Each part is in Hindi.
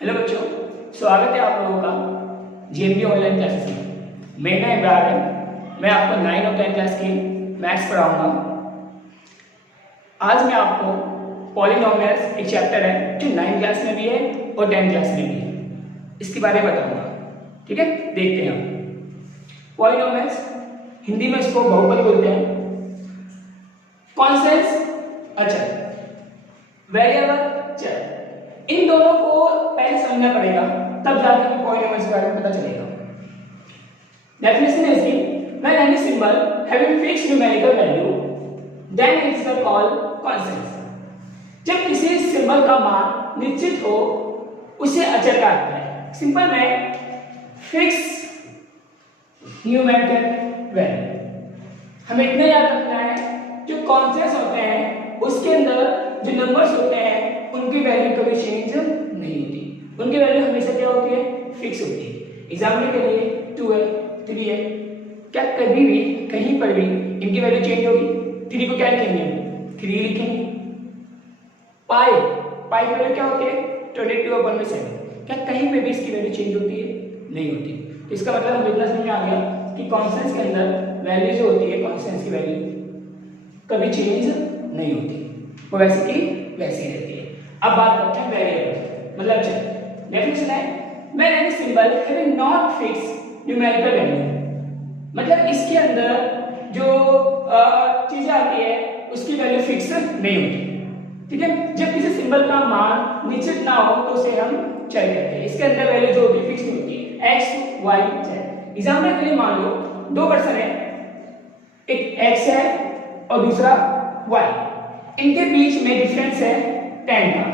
हेलो बच्चों, स्वागत है आप लोगों का जीएमबी ऑनलाइन क्लासेस में। मेरा नाम इब्रार है। मैं आपको 9 और 10 क्लास की मैथ्स पढ़ाऊंगा। आज मैं आपको पॉलिनोमियल्स एक चैप्टर है जो 9 क्लास में भी है और 10 क्लास में भी है, इसके बारे में बताऊंगा। ठीक है, देखते हैं हम। पॉलिनोमियल्स हिंदी में इसको बहुपद बोलते हैं। कॉन्स्टेंट्स अचर, वेरिएबल चर, इन दोनों को पहले समझना पड़ेगा, तब जाकर पॉलिनोमियल्स के बारे में पता चलेगा। डेफिनेशन है इसकी, when any symbol having fixed numerical value then it's called constant. जब किसी सिंबल का मान निश्चित हो उसे अचर कहते हैं। सिंपल में फिक्स न्यूमेरिकल वैल्यू, हमें इतना याद रखना है जो कॉन्स्टेंट्स होते हैं उसके अंदर जो नंबर्स होते हैं उनकी वैल्यू कभी चेंज नहीं होती, उनकी वैल्यू हमेशा क्या होती है, फिक्स होती है। एग्जाम्पल के लिए 2 है, 3 है, क्या कभी भी कहीं पर भी इनकी वैल्यू चेंज होगी? 3 को क्या लिखेंगे, 3 लिखेंगे। पाई की वैल्यू क्या होती है, 22/7, क्या कहीं पे भी इसकी वैल्यू चेंज होती है? नहीं होती। तो इसका मतलब हम इतना समझ में आ गया कि कॉन्स्टेंट्स के अंदर वैल्यू जो होती है, कॉन्स्टेंट्स की वैल्यू कभी चेंज नहीं होती, वो वैसे की वैसी रहती है। अब बात करते हैं वेरिएबल, मतलब चर। डेफिनेशन है, when any symbol having not fixed numerical value, मतलब इसके अंदर जो चीजें आती है उसकी वैल्यू फिक्स नहीं होती। ठीक है, जब किसी सिंबल का मान निश्चित ना हो तो उसे हम चर कहते हैं। इसके अंदर वैल्यू जो होती है फिक्स नहीं होती, x y z। एग्जांपल के लिए मान लो 2 पर्सन है, एक x है और दूसरा y, इनके बीच में डिफरेंस है 10 का।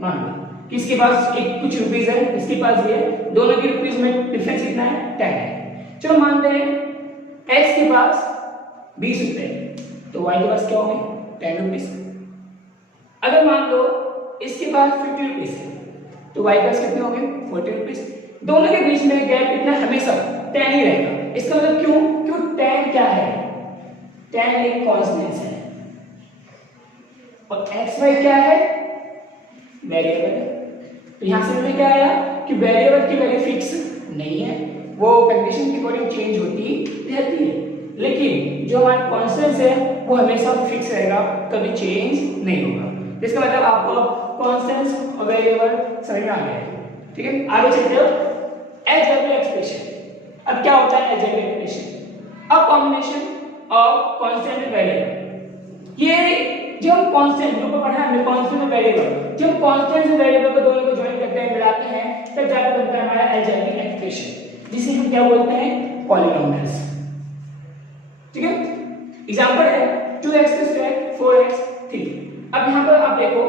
मान लो कि इसके पास एक कुछ रुपीस है, इसके पास भी है, दोनों के रुपीस में डिफरेंस कितना है, 10 है। चलो मानते हैं x के पास 20 रुपए, तो y के पास क्या होंगे, 10 रुपीस। अगर मान लो इसके पास 50 रुपीस है, तो y के पास कितने होंगे, 40 रुपीस। दोनों के बीच में गैप कितना, हमेशा 10 ही रहेगा। इसका मतलब क्यों 10 क्या है, 10 एक कांस्टेंट है और xy क्या है, वेरिएबल है। तो यहां से हमें क्या आया कि वेरिएबल की वैल्यू फिक्स नहीं है, वो कंडीशन के अकॉर्डिंग चेंज होती रहती है, लेकिन जो हमारा कांस्टेंट है वो हमेशा फिक्स रहेगा, कभी चेंज नहीं होगा। इसका मतलब आपको कांस्टेंट और वेरिएबल समझ में आ गया है। ठीक है, आगे चलते हैं अलजेब्रिक एक्सप्रेशन। अब क्या होता है algebraic expression, a combination of constant and variable. ये जो हम कांस्टेंट को पढ़ा है, कांस्टेंट और वेरिएबल, जब कांस्टेंट और वेरिएबल को दोनों को ज्वाइन करते हैं, मिलाते हैं, तब जाकर बनता है हमारा अलजेब्रिक एक्सप्रेशन, जिसे हम क्या बोलते हैं, पॉलिनोमियल्स। ठीक है, एग्जांपल है 2x² 4x 3। अब यहां पर आप देखो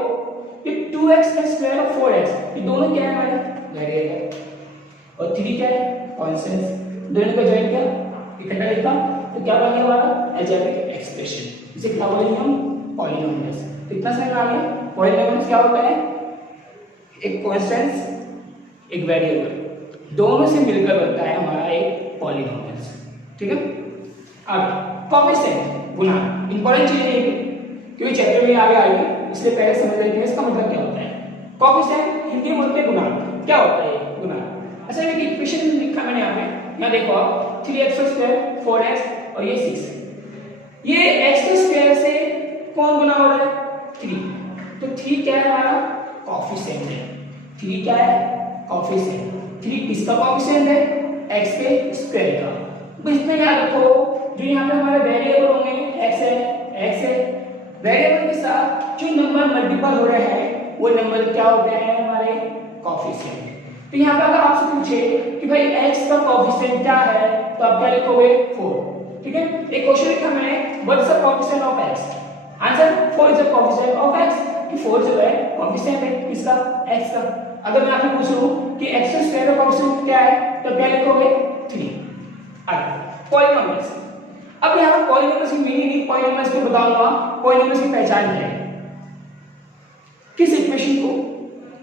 ये 2x² और 4x, ये दोनों क्या है हमारे, वेरिएबल, और 3 क्या है, कांस्टेंट। दोनों को ज्वाइन किया, इकट्ठा लिखा, तो क्या बन गया हमारा अलजेब्रिक एक्सप्रेशन, इसे क्या बोलेंगे हम, पॉलिनोमियल्स। कितना समझ में आ गया, पॉलिनोमियल्स क्या होता है, एक कांस्टेंट एक वेरिएबल, दोनों से मिलकर बनता है हमारा एक पॉलिनोमियल्स। ठीक है, अब कोएफिशिएंट गुणा, इंपॉर्टेंट चीज है क्योंकि चैप्टर में आगे आएगी, इसलिए पहले समझ लेते हैं इसका मतलब क्या होता है। कोएफिशिएंट हिंदी में बोलते हैं गुणा, क्या होता है गुणा। अच्छा, एक इक्वेशन लिखा मैंने यहाँ देखो 3x² 4x और ये 6 है, ये x² से कौन गुना हो रहा है, 3, तो 3 क्या है हमारा, कोएफिशिएंट है। 3 क्या है, कोएफिशिएंट। 3 किसका कोएफिशिएंट है, x के स्क्वायर का। तो इसमें याद रखो जो यहाँ पे हमारे वेरिएबल होंगे x है, वेरिएबल के साथ जो नंबर मल्टीपल हो रहे हैं वो नंबर क्या होते हैं, हमारे कोएफिशिएंट। तो यहाँ पे अगर आपसे पूछे कि भाई x का कोएफिशिएंट क्या है, तो आप क्या लिखोगे, 4। ठीक है, एक क्वेश्चन लिखा मैंने, what is the coefficient of x, answer 4 is the coefficient of x, कि 4 जो है कोएफिशिएंट है किसका, x का। अगर मैं आपसे पूछूं कि x² का कोएफिशिएंट क्या है, तो क्या लिखोगे, 3। आगे पॉलिनोमियल्स। अब यहां पर पॉलिनोमियल्स की मीनिंग, पॉलिनोमियल्स को बताऊंगा, पॉलिनोमियल्स की पहचान क्या है, किस इक्वेशन को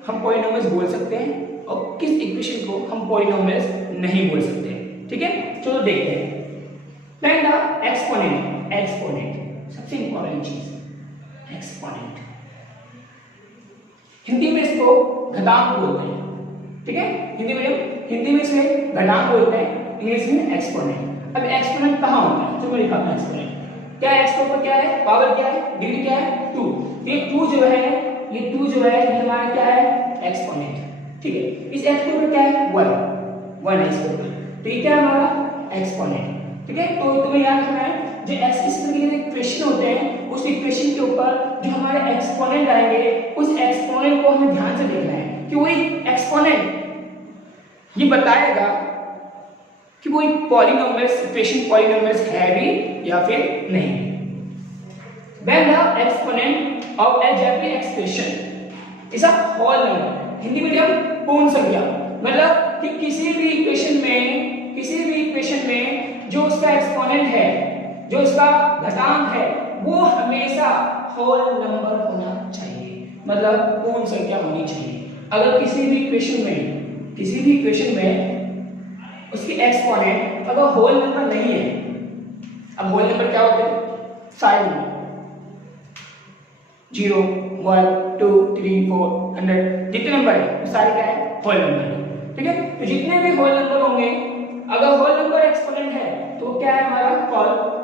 हम पॉलिनोमियल्स बोल सकते हैं और किस इक्वेशन को हम पॉलिनोमियल्स नहीं बोल सकते। ठीक है, चलो देखते हैं। पहला एक्सपोनेंट, एक्सपोनेंट सबसे इंपॉर्टेंट चीज, एक्सपोनेंट। हिंदी में इसको घातांक बोलते हैं। ठीक है। हिंदी में इसे घटांक बोलते हैं, इंग्लिश में एक्सपोनेंट। अब एक्सपोनेंट कहाँ होता है, तो मैं लिखा था एक्सपोनेंट। क्या है एक्सपोनेंट, क्या है पावर, क्या है डिग्री, क्या है 2। ये 2 जो है ये हमारा क्या है एक्सपोनेंट, ठीक है। इस एक्स के ऊपर क्या है 1 है इसके ऊपर, तो ये क्या है हमारा एक्सपोनेंट, ठीक है। तो तुम्हें याद रखना है जो इस तरीके के इक्वेशन होते हैं उस इक्वेशन के ऊपर जो हमारे एक्सपोनेंट आएंगे उस एक्सपोनेंट को हमें ध्यान से देखना है कि वही एक्सपोनेंट ये बताएगा कि वो पॉलिनोमियल्स इक्वेशन पॉलिनोमियल्स है भी या फिर नहीं। When the exponent of algebraic expression is a whole number, Hindi medium पूर्ण संख्या, मतलब कि किसी भी इक्वेशन में जो उसका एक्सपोनेंट है, जो उसका घातांक है, वो हमेशा होल नंबर होना चाहिए, मतलब पूर्ण संख्या होनी चाहिए। अगर किसी भी इक्वेशन में उसकी एक्सपोनेंट अगर होल नंबर नहीं है, अब होल नंबर क्या होते हैं साइड में 0 1 2 3 4 100 जितने नंबर है वो सारे क्या है होल नंबर है, ठीक है। तो जितने भी होल नंबर होंगे अगर होल नंबर एक्सपोनेंट है तो क्या है हमारा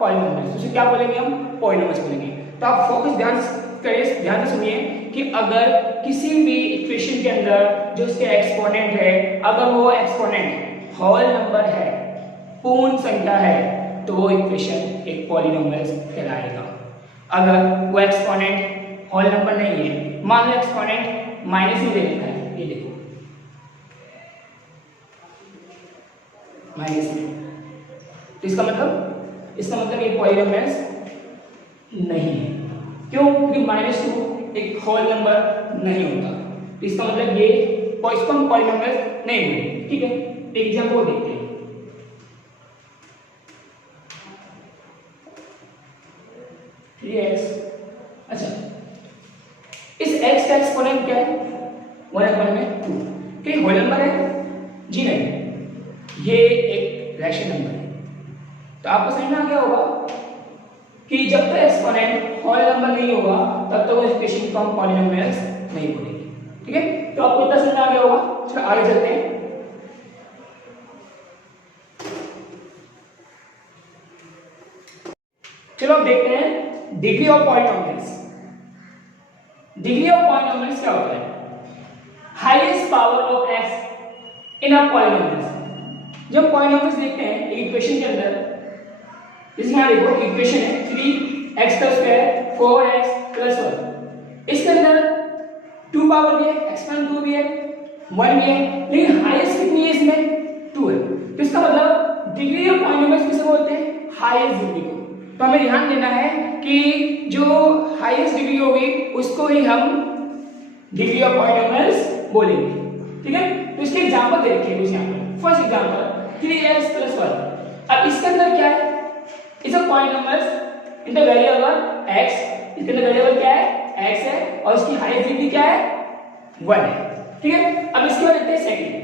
पॉलिनोमियल, तो उसे क्या बोलेंगे हम पॉलिनोमियल बोलेंगे। तो आप फोकस ध्यान से सुनिए कि अगर किसी भी इक्वेशन के अंदर जो उसके एक्सपोनेंट है अगर वो एक्सपोनेंट होल नंबर है, पूर्ण संख्या है, तो वो इक्वेशन एक पॉलिनोमियल कहलाएगा। अगर वो एक्सपोनेंट होल नंबर नहीं है, मान लो एक्सपोनेंट माइनस में दे लिखा है, ये देखो माइनस में, तो इसका मतलब ये पॉलिनोमियल नहीं है। क्यों? क्योंकि -2 एक होल नंबर नहीं होता, तो इसका मतलब ये इसको हम पॉलिनोमियल नहीं बोलेंगे, ठीक है। एग्जांपल देखते हैं, अच्छा इस x का एक्सपोनेंट क्या है 1/2, क्या होल नंबर है? जी नहीं, ये एक रैशनल नंबर है। तो आपको समझ में आ गया होगा कि जब तक एक्सपोनेंट होल नंबर नहीं होगा तब तक वो इक्वेशन को हम पॉलिनोमियल्स नहीं बोलेंगे, ठीक है। तो आपको इतना समझ में आ गया होगा। चलो आगे चलते हैं। चलो अब देखते हैं degree of polynomials. Degree of polynomials क्या होता है? Highest power of x in a polynomials. जब पॉलिनोमियल्स देखते हैं इक्वेशन के अंदर, इसमें यहां देखो इक्वेशन है 3x² 4x + 1, इसके अंदर 2 पावर भी है, एक्सपोनेंट 2 भी है, 1 भी है, लेकिन हाईएस्ट कितनी है इसमें 2 है। तो इसका मतलब डिग्री ऑफ पॉलिनोमियल्स किसे बोलते हैं? हाईएस्ट डिग्री को। तो हमें ध्यान देना है कि जो हाईएस्ट डिग्री होगी उसको ही हम डिग्री ऑफ पॉलिनोमियल्स बोलेंगे, ठीक है। तो इसके एग्जांपल देखिए कुछ यहां पर। First example 3x + 1। अब इसके अंदर क्या है? इस polynomials in the variable x, इसके अंदर वेरिएबल क्या है x है और इसकी हाईएस्ट डिग्री क्या है 1 है, ठीक है। अब इसके बाद देखते हैं सेकंड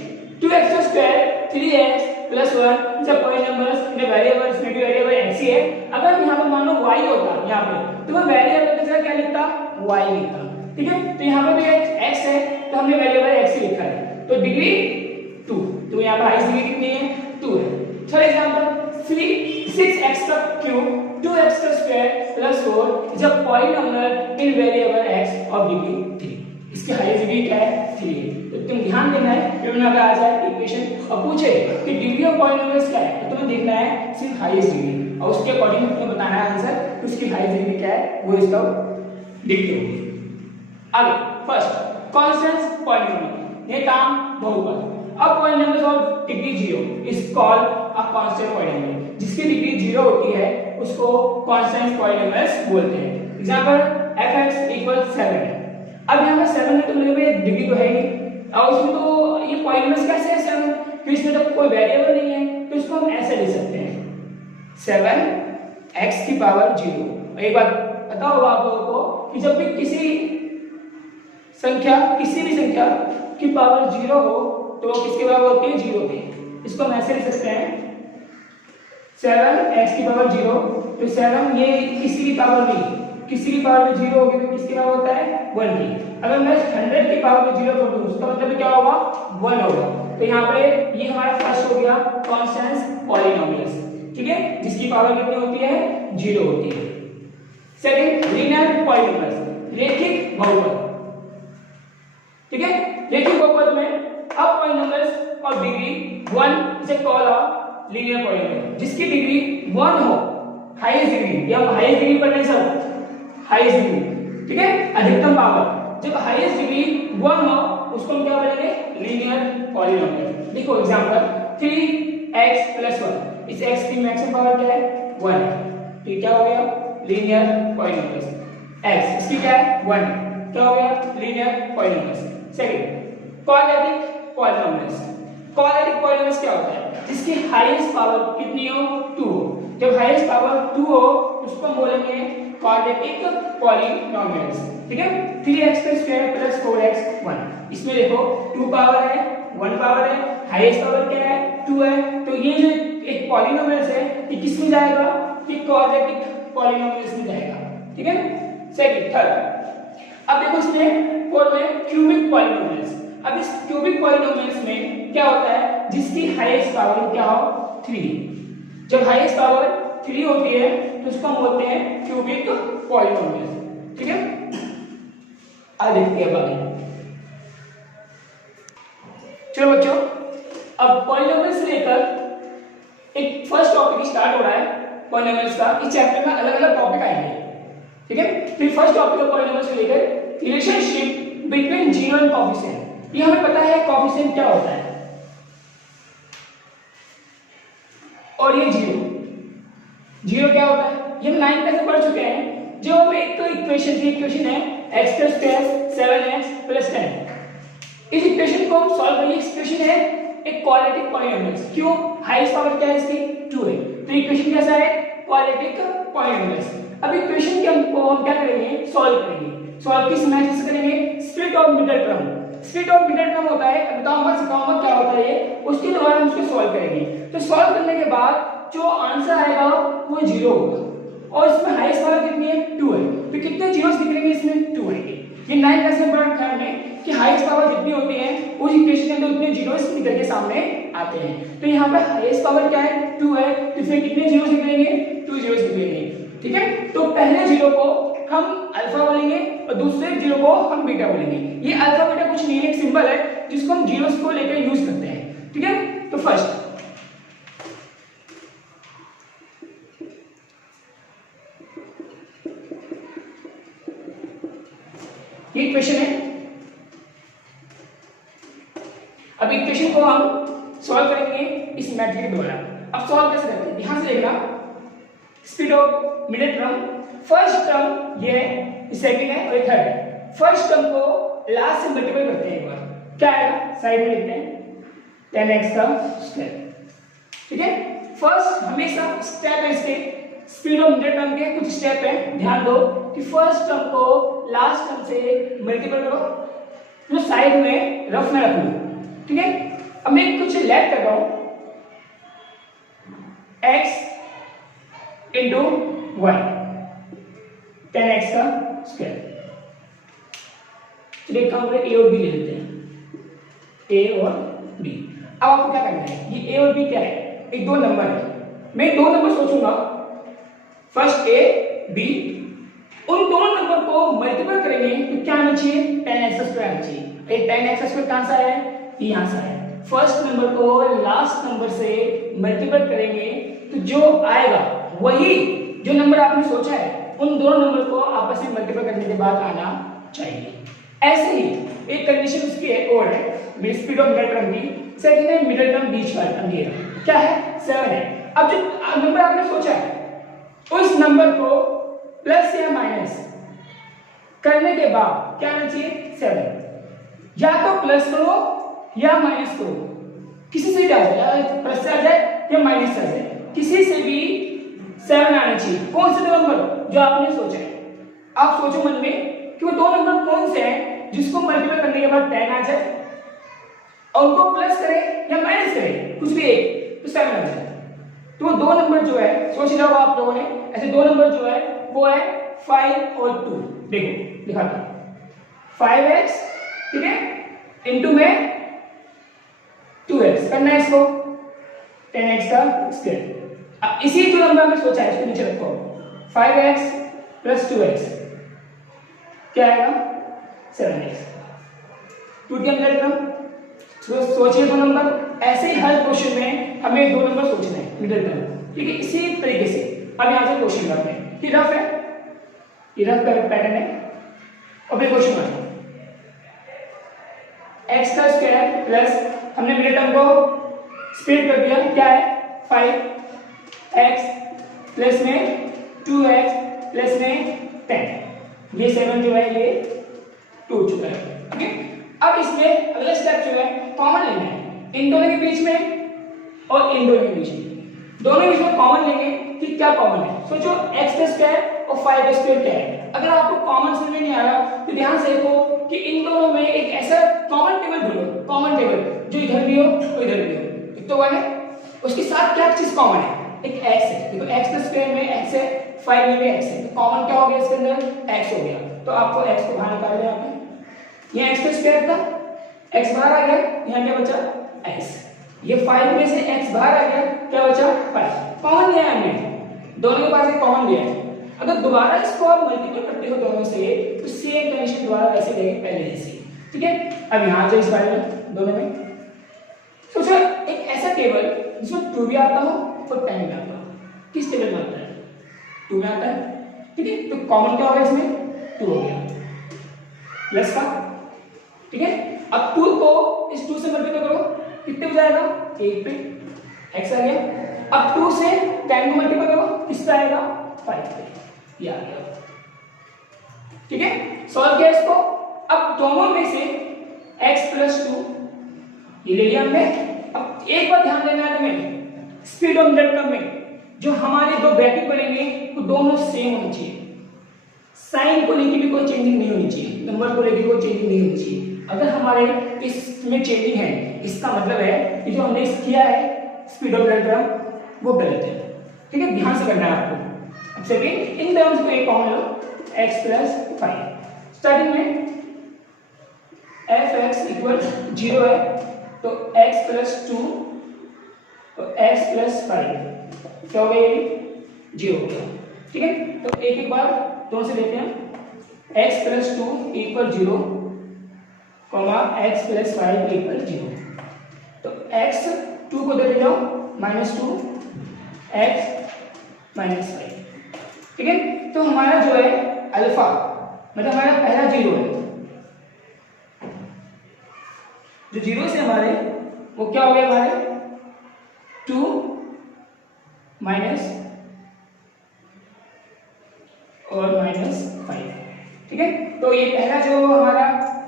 2x² 3x + 1 जब पॉलिनोमियल्स इन द वेरिएबल्स में भी वेरिएबल x ही है। अगर यहां पर मान लो y होता यहां पे तो मैं वेरिएबल की जगह क्या लिखता y लिखता, ठीक है। तो यहां पे भी x है तो हमने वेरिएबल x ही लिखा है, तो डिग्री 2, तो यहां पर हाईएस्ट डिग्री कितनी है 2 है। थर्ड एग्जांपल 6x³ 2x² + 4 जब polynomial in variable x of degree 3, इसकी हाईएस्ट डिग्री क्या है 3 है। तो तुम ध्यान देना है फिर अगर आ जाए इक्वेशन और पूछे कि डिग्री ऑफ पॉलिनोमियल्स क्या है तो तुम्हें देखना है सिर्फ हाईएस्ट डिग्री और उसके अकॉर्डिंग तुम्हें बताना है आंसर कि उसकी हाईएस्ट डिग्री क्या है, वो इसका डिग्री होगी। आगे फर्स्ट कांस्टेंट पॉलिनोमियल, ये काम बहुपद। अब polynomial of degree 0 is called a constant polynomial. जिसकी डिग्री 0 होती है उसको कांस्टेंट पॉलिनोमियल्स बोलते हैं। एग्जांपल fx = 7 है। अब यहां पर 7 है तो मेरे में डिग्री तो है ही, और उसमें तो ये पॉलिनोमियल्स कैसे है 7, क्योंकि इसमें तो कोई वेरिएबल नहीं है, तो इसको हम ऐसे लिख सकते हैं 7x⁻0। एक बात पता होगा आप लोगों को कि जब भी किसी भी संख्या की पावर 0 हो तो वो किसके बराबर होती है 0 के। इसको हम ऐसे लिख सकते हैं 7x⁻0, तो 7 ये किसी की पावर में 0 होगी तो किसके बराबर होता है 1 की। अगर मैं 100 की पावर में 0 कर दूं उसका मतलब क्या होगा 1 होगा। तो यहाँ पे ये हमारा फर्स्ट हो गया कांस्टेंट पॉलिनोमियल्स, ठीक है, जिसकी पावर कितनी होती है 0 होती है। सेकंड लीनियर पॉलिनोमियल्स, रैखिक बहुपद, ठीक है, रैखिक बहुपद में अब पॉलिनोमियल्स और डिग्री 1 इसे कॉल अ लीनियर पॉलिनोमियल, जिसकी डिग्री 1 हो, हाईएस्ट डिग्री, या हाईएस्ट डिग्री पर नहीं सर, हाईएस्ट डिग्री, ठीक है, अधिकतम पावर, जब हाईएस्ट डिग्री 1 हो उसको हम क्या बोलेंगे लीनियर पॉलिनोमियल। देखो एग्जांपल 3x + 1, इस x की मैक्सिमम पावर क्या है 1 है, तो क्या हो गया लीनियर पॉलिनोमियल। x इसकी क्या है 1, क्या हो गया linear polynomial. Second quadratic polynomials, quadratic polynomials क्या होता है जिसकी हाईएस्ट पावर कितनी हो 2 हो, जब हाईएस्ट पावर 2 हो उसको हम बोलेंगे क्वाड्रेटिक पॉलिनोमियल्स, ठीक है। 3x² + 4x 1, इसमें देखो 2 पावर है 1 पावर है, हाईएस्ट पावर क्या है 2 है, तो ये जो एक पॉलिनोमियल्स है ये किस में जाएगा, ये क्वाड्रेटिक पॉलिनोमियल्स में जाएगा, ठीक है। सेकंड थर्ड, अब देखो इसमें फोर्थ में क्यूबिक पॉलिनोमियल्स। अब इस क्यूबिक पॉलिनोमियल्स में क्या होता है जिसकी हाईएस्ट पावर क्या हो 3, जब हाईएस्ट पावर 3 होती है तो उसको हम बोलते हैं क्यूबिक पॉलिनोमियल्स, ठीक है। अब देखते हैं बाकी, चलो बच्चों अब पॉलिनोमियल्स से लेकर एक फर्स्ट टॉपिक स्टार्ट हो रहा है पॉलिनोमियल्स का। इस चैप्टर में अलग अलग टॉपिक आएंगे, ठीक है। फिर फर्स्ट टॉपिक है पॉलिनोमियल्स से लेकर relationship between zero and coefficient. ये हमें पता है कोएफिशिएंट क्या होता है और ये जीरो क्या होता है, ये हम 9 क्लास में पढ़ चुके हैं। जो हम एक तो इक्वेशन है x² 7x + 10, इस इक्वेशन को हम सॉल्व करेंगे। इक्वेशन है एक क्वाड्रेटिक पॉलिनोमियल्स, क्यों हाईएस्ट पावर क्या है इसकी 2 है, तो इक्वेशन कैसा है क्वाड्रेटिक पॉलिनोमियल्स। अब इक्वेशन के हम क्या करेंगे सॉल्व करेंगे। सॉल्व किस मेथड से करेंगे, split of middle term. Split of middle term होता है, बताऊंगा सिखाऊंगा क्या होता है ये, उसके द्वारा हम इसको सॉल्व करेंगे। तो सॉल्व करने के बाद जो आंसर आएगा वो 0 होगा और इसमें हाईएस्ट पावर कितनी है 2 है, तो कितने जीरोस निकलेंगे इसमें 2 आएंगे। ये 9 क्लास में पढ़ा ध्यान में कि हाईएस्ट पावर जितनी होती है उस इक्वेशन के अंदर उतने जीरोस निकल के सामने आते हैं। तो यहाँ पे हाईएस्ट पावर क्या है 2 है, तो इसमें कितने जीरोस निकलेंगे 2 जीरोस निकलेंगे, ठीक है। तो पहले जीरो को हम अल्फा बोलेंगे और दूसरे जीरो को हम बीटा बोलेंगे। ये अल्फा बीटा कुछ नहीं है, एक सिंबल है जिसको हम जीरोस को लेकर यूज करते हैं, ठीक है। तो फर्स्ट ये इक्वेशन है। अब इक्वेशन को हम सॉल्व करेंगे इस मेथड के द्वारा। अब सॉल्व कैसे करते हैं, ध्यान से देखना। Split of middle term, first term ये है, सेकंड है और थर्ड है। फर्स्ट टर्म को लास्ट से मल्टीप्लाई करते हैं एक बार, क्या आएगा साइड में लिखते हैं 10x का स्क्वायर, ठीक है। फर्स्ट हमेशा स्टेप है इसके, स्प्लिट ऑफ मिडिल टर्म के कुछ स्टेप है, ध्यान दो कि फर्स्ट टर्म को लास्ट टर्म से मल्टीप्लाई करो, तो साइड में रफ में रख लो, ठीक है। अब मैं कुछ लेट कर रहा हूं, x इंटू 1 10x का स्क्वायर। चलिए काम करें a और b ले लेते हैं, a और b। अब आपको क्या करना है, ये a और b क्या है, एक दो नंबर है। मैं दो नंबर सोचूंगा, फर्स्ट a b, उन दोनों नंबर को मल्टीप्लाई करेंगे तो क्या आना चाहिए 10x² आना चाहिए। ये 10x² कहां से आया है, यहां से आया है। फर्स्ट नंबर को लास्ट नंबर से मल्टीप्लाई करेंगे तो जो आएगा वही जो नंबर आपने सोचा है उन दोनों नंबर को आपस में मल्टीप्लाई करने के बाद आना चाहिए। ऐसे ही एक कंडीशन उसकी है और है स्प्लिट ऑफ मिडिल टर्म की। सेकंड है मिडिल टर्म बीच का टर्म दिया क्या है 7 है। अब जो नंबर आपने सोचा है उस नंबर को प्लस या माइनस करने के बाद क्या आना चाहिए 7। या तो प्लस करो या माइनस करो, किसी से भी आ जाए, प्लस से आ जाए या माइनस से आ जाए, किसी से भी 7 आना चाहिए। कौन से दो नंबर जो आपने सोचा है, आप सोचो मन में कि वो दो नंबर कौन से हैं जिसको मल्टीप्लाई करने के बाद 10 आ जाए और उनको प्लस करें या माइनस करें कुछ भी एक तो 7 आ जाए। तो वो दो नंबर जो है सोच रहे हो आप लोगों ने, ऐसे दो नंबर जो है वो है 5 और 2। देखो दिखाता हूं, 5x, ठीक है, इंटू में 2x करना है इसको 10x का स्क्वायर। अब इसी जो नंबर हमने सोचा है इसको नीचे रखो 5x प्लस 2x क्या आएगा 7x। टूट गया मिडिल टर्म। सोचिए दो नंबर, ऐसे ही हर क्वेश्चन में हमें दो नंबर सोचना है मिडिल टर्म, ठीक है। इसी तरीके से अब यहाँ से क्वेश्चन करते हैं, ये रफ है, ये रफ पैटर्न है। अब क्वेश्चन में x का स्क्वायर प्लस हमने मिडिल टर्म को स्प्लिट कर दिया, क्या है 5x प्लस में 2x प्लस में 10, ये 7 जो है ये टूट चुका है, ठीक है। अब इसमें अगला स्टेप जो है कॉमन लेना है इन दोनों के बीच में और इन दोनों के बीच में, दोनों के बीच में कॉमन लेंगे कि क्या कॉमन है। सोचो x का स्क्वायर और 5 का स्क्वायर क्या है। अगर आपको कॉमन समझ में नहीं आ रहा तो ध्यान से देखो कि इन दोनों में एक ऐसा कॉमन टेबल ढूंढो, कॉमन टेबल जो इधर भी हो और इधर भी हो, एक तो 1 है, उसके साथ क्या चीज कॉमन है, एक x है। देखो x का स्क्वायर में x है, 5 में भी x है, तो कॉमन क्या हो गया इसके अंदर x हो गया। तो आपको x को बाहर निकाल दिया आपने, ये x का स्क्वायर था, x बाहर आ गया, यहाँ क्या बचा x, ये 5 में से x बाहर आ गया, क्या बचा 5, कॉमन लिया हमने, दोनों के पास एक कॉमन लिया है। अगर दोबारा इसको आप मल्टीपल करते हो दोनों से तो सेम कंडीशन दोबारा वैसे देंगे पहले जैसे, ठीक है। अब यहाँ से इस बारे में दोनों में सोचो एक ऐसा टेबल जिसमें 2 भी आता हो और 10 भी आता हो, किस टेबल में आता है 2 में आता है, ठीक है। तो कॉमन क्या होगा इसमें 2 हो गया प्लस का, ठीक है। अब 2 को इस 2 से मल्टीप्लाई करो, कितने हो जाएगा 1 पे x आ गया। अब 2 से 10 को मल्टीप्लाई करो, किससे आएगा 5 पे, ये आ गया, ठीक है। सॉल्व किया इसको। अब दोनों में से x प्लस 2 ये ले लिया हमने। अब एक बार ध्यान देना है तुम्हें, स्पीड ऑफ मिडिल टर्म में जो हमारे दो ब्रैकेट बनेंगे वो दोनों सेम होने चाहिए, साइन को लेकर भी कोई चेंजिंग नहीं होनी चाहिए, नंबर को लेकर कोई चेंजिंग नहीं होनी चाहिए। अगर हमारे इसमें चेंजिंग है इसका मतलब है कि जो हमने किया है स्पीड ऑफ मिडिल टर्म वो गलत है, ठीक है। ध्यान से करना है आपको। अब सेकंड इन टर्म्स को एक कॉमन लो x प्लस 5, स्टार्टिंग में f(x) इक्वल 0 है तो x प्लस 2 तो x प्लस 5 क्या हो गया, ये 0 हो गया, ठीक है। तो एक बार दोनों से लेते हैं x plus 2 equal 0 comma x plus 5 equal 0, तो x 2 को दे जाओ -2 x माइनस 5, ठीक है। तो हमारा जो है अल्फा मतलब हमारा पहला 0 है, जो 0 से हमारे वो क्या हो गया हमारे 2 माइनस और -5, ठीक है। तो ये पहला जो हमारा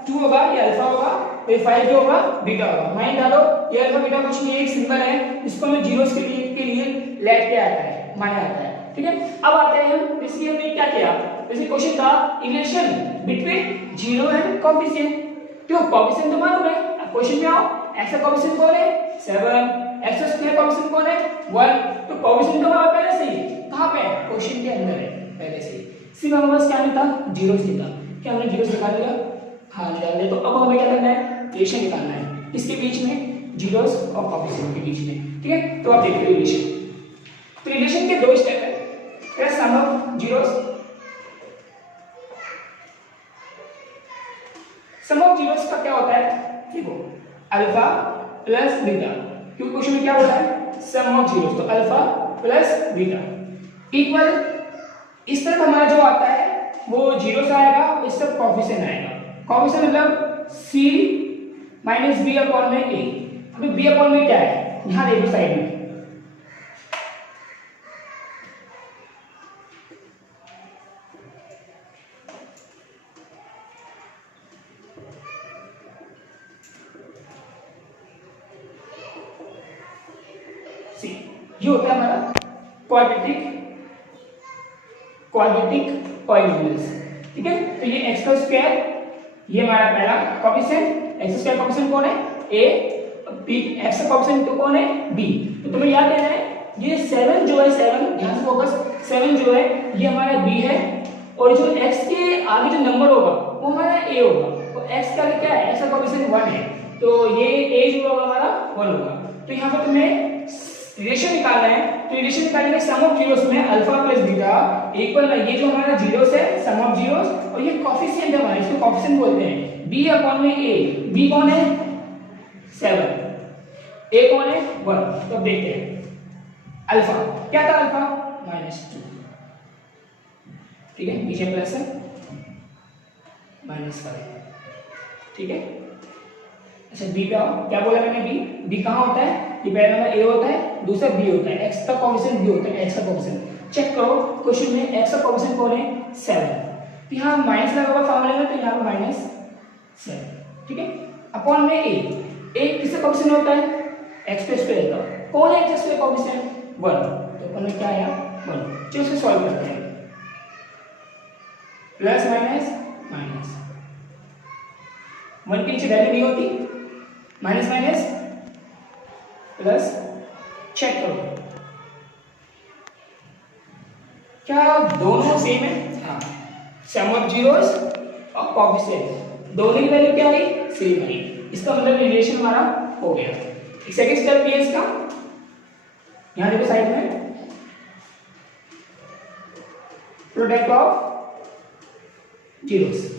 2 होगा ये अल्फा होगा, तो ये 5 जो होगा बीटा होगा। माइंड डालो ये अल्फा बीटा कुछ नहीं, एक सिंबल है इसको हमें जीरोस के लिए लेट के आता है, माना आता है, ठीक है। अब आते हैं हम, इसलिए हमने क्या किया, जैसे क्वेश्चन था रिलेशन बिटवीन 0 एंड कोएफिशिएंट, तो कोएफिशिएंट तो मालूम है। अब क्वेश्चन में आओ x का कोएफिशिएंट कौन है 7, x का स्क्वायर कोएफिशिएंट कौन है 1, तो कोएफिशिएंट तो हमारा पहले से ही कहां पे है क्वेश्चन के अंदर है पहले से ही, सिर्फ हमारे पास क्या नहीं था जीरोस नहीं था, क्या हमने जीरोस निकाल लिया, हाँ निकाल लिया। तो अब हमें क्या करना है रिलेशन निकालना है इसके बीच में जीरोस और कोएफिशिएंट के बीच में, ठीक है। तो आप देखिए रिलेशन, तो रिलेशन के दो स्टेप है, पहला sum of zeros, sum of zeros का क्या होता है देखो अल्फा प्लस बीटा, क्योंकि क्वेश्चन में क्या बोला है सम ऑफ जीरोस, तो अल्फा प्लस बीटा इक्वल इस तरफ हमारा जो आता है वो जीरोस आएगा, इस तरफ कोएफिशिएंट आएगा, कोएफिशिएंट मतलब c माइनस b अपॉन में a। अभी b अपॉन में क्या है यहां देखो साइड में, ये होता है हमारा क्वाड्रेटिक पॉलिनोमियल्स, ठीक है। तो ये x का स्क्वायर ये हमारा पहला कोएफिशिएंट, x स्क्वायर कोएफिशिएंट कौन है a, b x का कोएफिशिएंट तो कौन है b, तो तुम्हें याद देना है ये 7 जो है 7 ध्यान से फोकस 7 जो है ये हमारा b है, और जो x के आगे जो नंबर होगा वो हमारा a होगा, x का क्या है, x का कोएफिशिएंट 1 है, तो ये a जो होगा हमारा 1 होगा। तो यहाँ पर तुम्हें रिलेशन निकालना है, तो रिलेशन निकालने में सम ऑफ जीरोस में अल्फा प्लस बीटा इक्वल, ये जो हमारा जीरोस है सम ऑफ जीरोस, और ये कोएफिशिएंट है हमारा, इसको कोएफिशिएंट बोलते हैं, b अपॉन में a, b कौन है 7, a कौन है 1। तो अब देखते हैं अल्फा क्या था, अल्फा -2, ठीक है, नीचे प्लस है -5, ठीक है। अच्छा बी पे आओ, क्या बोला मैंने, बी कहाँ होता है, ये पहला नंबर a होता है, दूसरा b होता है, x का कोएफिशिएंट b होता है, x का कोएफिशिएंट चेक करो क्वेश्चन में, x का कोएफिशिएंट कौन है 7, तो यहाँ माइनस लगा हुआ फॉर्मूले में, तो यहाँ पे -7, ठीक है, अपॉन में a किसका कोएफिशिएंट होता है x पे स्क्वायर का, कौन है x पे कोएफिशिएंट 1, तो अपन में क्या आया 1। चलो इसको सॉल्व करते हैं, प्लस माइनस माइनस, 1 के नीचे वैल्यू नहीं होती, माइनस माइनस प्लस, चेक करो क्या दोनों सेम है, हाँ, सम ऑफ जीरोस और कोएफिशिएंट दोनों की वैल्यू क्या आई, सेम आई, इसका मतलब रिलेशन हमारा हो गया। एक सेकंड स्टेप ये इसका, यहां देखो साइड में, product of zeros,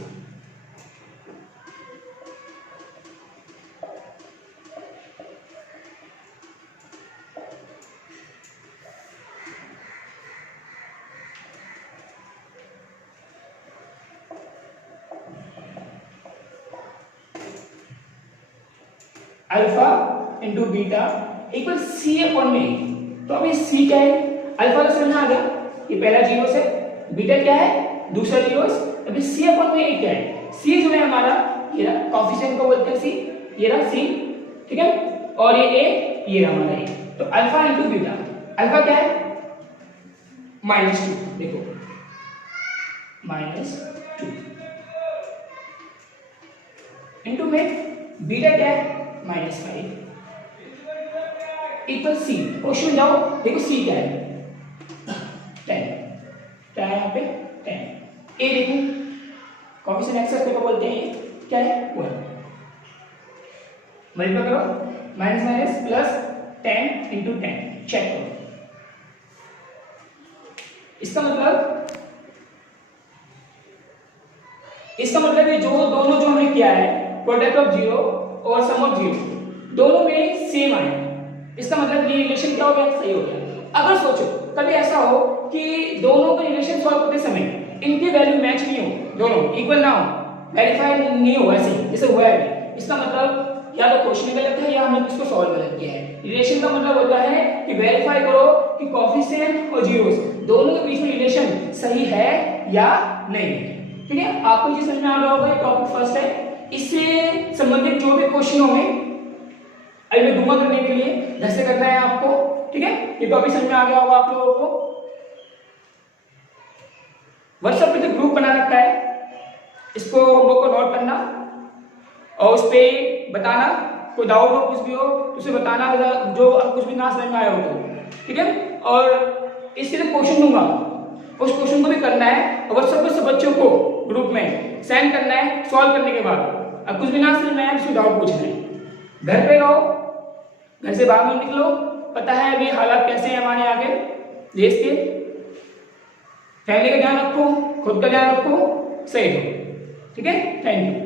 alpha into beta equal c upon में, तो अभी सी क्या है, अल्फा तो समझ आ गया, ये पहला जीरो से, बीटा क्या है दूसरा जीरो, अभी सी अपॉन में क्या है, सी जो है हमारा ये रहा, कोएफिशिएंट को बोलते हैं सी, ये रहा सी, ठीक है, और ये ए, ये रहा हमारा ए, तो अल्फा इंटू बीटा, अल्फा क्या है -2, देखो -2 इंटू में बीटा क्या है -5 इक्वल सी, क्वेश्चन जाओ देखो सी क्या है 10, क्या है यहाँ पे 10, ए देखो कोएफिशिएंट एक्स को बोलते हैं क्या है 1, मल्टीप्लाई करो minus minus plus 10 into 10, check करो, इसका मतलब ये जो दोनों जो हमने किया है प्रोडक्ट ऑफ जीरो और सम ऑफ जीरो दोनों में सेम आए, इसका मतलब ये रिलेशन क्या हो गया, सही हो गया। अगर सोचो कभी ऐसा हो कि दोनों का रिलेशन सॉल्व करते समय इनकी वैल्यू मैच नहीं हो, दोनों इक्वल ना हो, वेरीफाई नहीं हो, ऐसे जैसे हुआ है, इसका मतलब या तो क्वेश्चन गलत है या हमने इसको सॉल्व गलत किया है। रिलेशन का मतलब होता है कि वेरीफाई करो कि कोएफिशिएंट और जीरोस दोनों के बीच में रिलेशन सही है या नहीं, ठीक है। आपको ये समझ में आ रहा होगा, ये टॉपिक फर्स्ट है, इससे संबंधित जो भी क्वेश्चन होंगे अभी मैं दूंगा करने के लिए, घर से करना है आपको, ठीक है। ये टॉपिक समझ में आ गया होगा आप लोगों को। व्हाट्सएप पे जो ग्रुप बना रखा है इसको होमवर्क को नोट करना और उस पे बताना, कोई डाउट हो कुछ भी हो तो उसे बताना, जो कुछ भी ना समझ में आया हो तो, ठीक है। और इसके लिए क्वेश्चन दूंगा, उस क्वेश्चन को भी करना है और व्हाट्सएप पे सब बच्चों को ग्रुप में सेंड करना है सॉल्व करने के बाद। अब कुछ भी ना समझ में आया उसको डाउट पूछना है, घर पे रहो, घर से बाहर मत निकलो, पता है अभी हालात कैसे हैं हमारे आगे देश के, फैमिली का ध्यान रखो, खुद का ध्यान रखो, सही रहो, ठीक है। Thank you.